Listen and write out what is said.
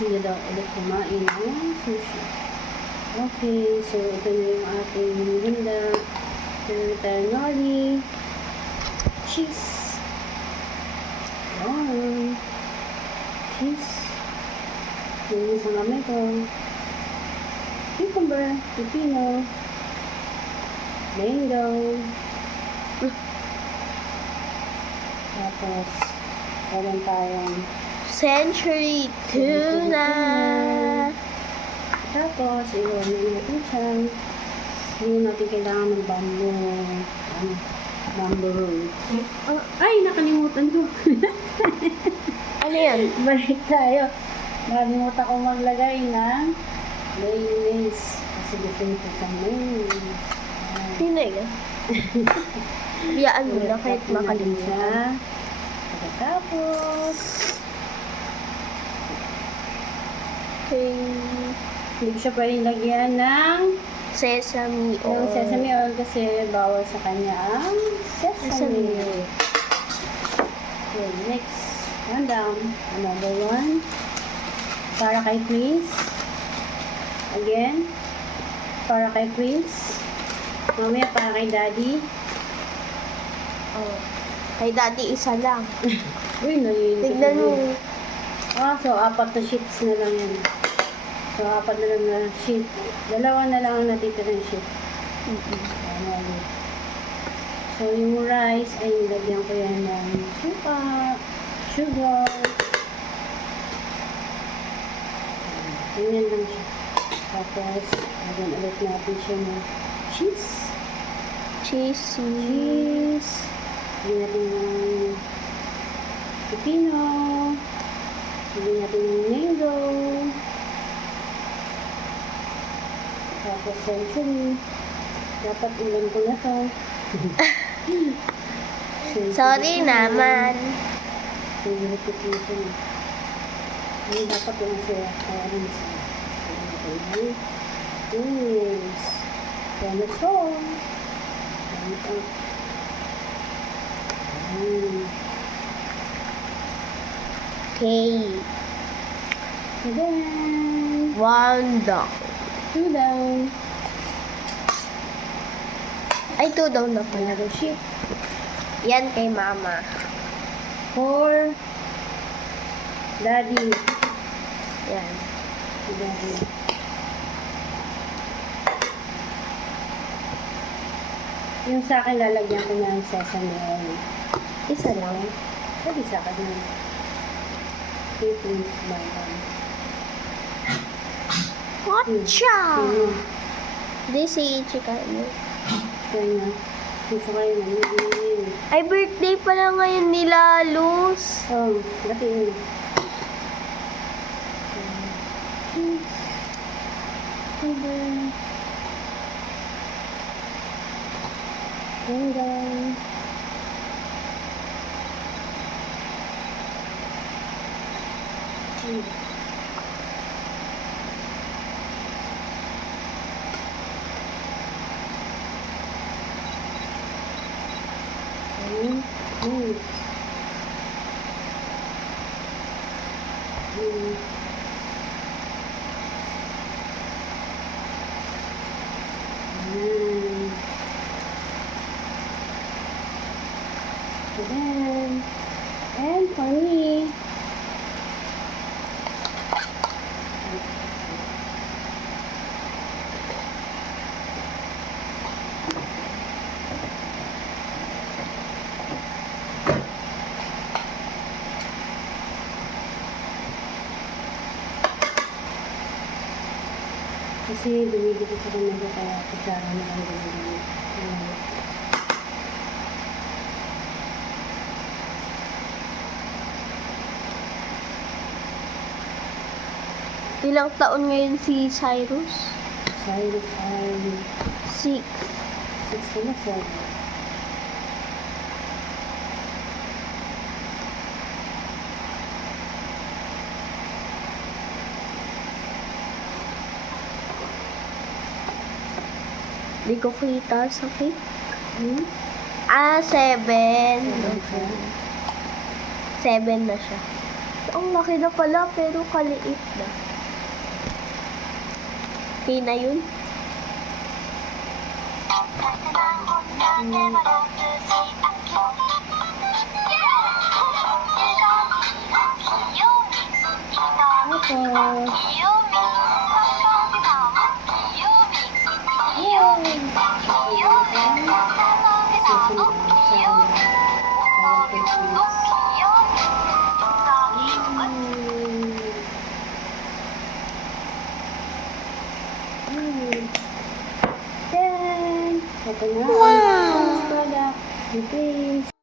sila daw ulit kumain ng sushi. Okay, so ito na yung ating merienda. Meron tayong nori, cheese, yan, cheese, yung isang gamay ko, cucumber, pipino, mango, tapos meron tayong Century tuna. tapos iwan na natin siya. Hindi natin kailangan ng bamboo roll. Ay, nakalimutan ko. Ano yan? Balik tayo. Nakalimutan ko maglagay ng mayonnaise. Kasi gusto nito sa mayonnaise. Sino yun? Biyaan mo na kahit makalimutan. siya. Pagkatapos, Okay. hindi ko siya pwedeng lagyan ng Sesame yung oil. sesame oil kasi bawal sa kanya ang sesame. Sesame. Okay, next. One down. Another one. Para kay Prince. Again. Para kay Prince. Mamaya para kay Daddy. Oh. Kay daddy isa lang. Uy, nalilito. Tignan mo. So 4 na sheets na lang yan. So 4 na lang na sheet. 2 na lang ang natitira ng sheet. So yung rice ay nilagyan ko yan ng sugar. Ganyan lang siya. Tapos, lagyan ulit natin siya ng cheese. Cheesy. Cheese. Lagyan natin ng pipino. Lagyan natin ng mango. Tapos, century. Dapat ulam ko na to. Sorry naman. Favorite ko po siya. Hindi dapat yung siya. Parang sa yes. Then it's all. Okay. And then, 1 down. 2 down. Ay, 2 down na pala. Another sheet. Yan kay mama. 4. Daddy. Yan. Daddy. Yung sa akin, lalagyan ko ng sesame oil. Isa lang. Sabi sa akin ng Pipins by one. Watcha! Yun. Di si Chika mo. Kaya nga, gusto kayo na yun. Ay, birthday pala ngayon nila, Luz. Oh, dati yun. Hanggang and for me, kasi dumidikit sa kanila kaya kutsara na lang dumidikit. Ilang taon ngayon si Cyrus? Cyrus ay 6. 6 na 7. Di ko kita sa cake. Hmm? 7. 7 na siya. ang laki na pala, pero kaliit na. Okay na yun? Tapos, susunod sa Christmas. Then, ito na ang product. Please.